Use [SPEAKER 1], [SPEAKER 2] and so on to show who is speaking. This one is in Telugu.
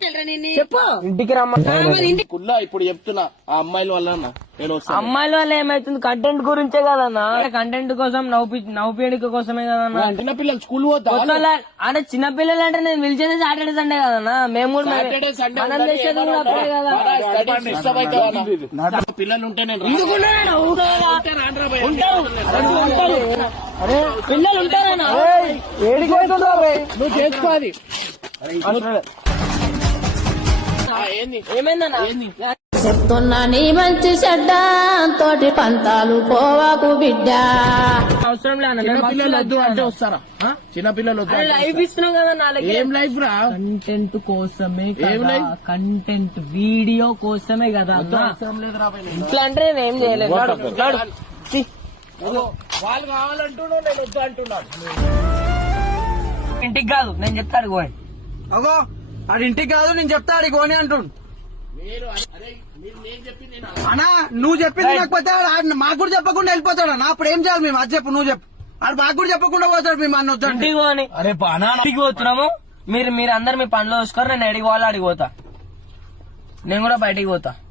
[SPEAKER 1] చెప్పు
[SPEAKER 2] ఇంటికి రమ్మని
[SPEAKER 3] కుల్లా ఇప్పుడు చెప్తున్నా ఆ అమ్మాయిల వల్ల నేను
[SPEAKER 2] అమ్మాయిల వల్ల ఏమైతుంది కంటెంట్ గురించే కదన్నా కంటెంట్ కోసం నవ్వుపీడిక కోసమే కదన్నా
[SPEAKER 3] చిన్న పిల్లలు స్కూల్ పోతా
[SPEAKER 2] అంటే చిన్న పిల్లలు అంటే నేను పిలిచేది సాటర్డే సండే కదన్నా మేము కూడా
[SPEAKER 3] సాటర్డే సండే
[SPEAKER 2] మనం చేసేది కూడా అప్పుడే కదా
[SPEAKER 3] పిల్లలు ఉంటే నేను
[SPEAKER 2] అరే పిల్లలు ఉంటారన్నా
[SPEAKER 3] నువ్వు చేసుకోవాలి
[SPEAKER 2] ఏమైందన్నా
[SPEAKER 1] చెప్తున్నా నీ మంచి చెడ్డ తోటి పంతాలు పోవాకు బిడ్డ.
[SPEAKER 2] అవసరం
[SPEAKER 3] పిల్లలు వద్దు అంటే వస్తారా చిన్న పిల్లలు వద్దు
[SPEAKER 2] లైఫ్ ఇస్తున్నాం కదా
[SPEAKER 3] ఏం లైఫ్ రా
[SPEAKER 2] కంటెంట్ కోసమే
[SPEAKER 3] ఏం లైఫ్
[SPEAKER 2] కంటెంట్ వీడియో కోసమే కదా
[SPEAKER 3] అవసరం లేదు రా
[SPEAKER 2] ఇట్లా అంటే నేనేం చేయలేదు
[SPEAKER 3] వాళ్ళు కావాలంటున్నావు నేను వద్దు అంటున్నాను
[SPEAKER 2] ఇంటికి కాదు నేను చెప్తాడు గోయ్
[SPEAKER 4] అగో ఆడి ఇంటికి కాదు నేను చెప్తా ఆడికి పోనీ అంటుండు అన్నా నువ్వు చెప్పింది లేకపోతే మాకు కూడా చెప్పకుండా వెళ్ళిపోతాడు అన్న అప్పుడు ఏం చేయాలి మేము అది చెప్పు నువ్వు చెప్పు ఆడు మాకు కూడా చెప్పకుండా పోతాడు మేము అన్న వద్దంటే
[SPEAKER 2] ఇంటికి పోని
[SPEAKER 3] అరే
[SPEAKER 2] ఇంటికి పోతున్నాము మీరు అందరు మీ పనిలో చూసుకోరు నేను ఎడికి పోవాలి అడిగి పోతా నేను కూడా బయటికి పోతా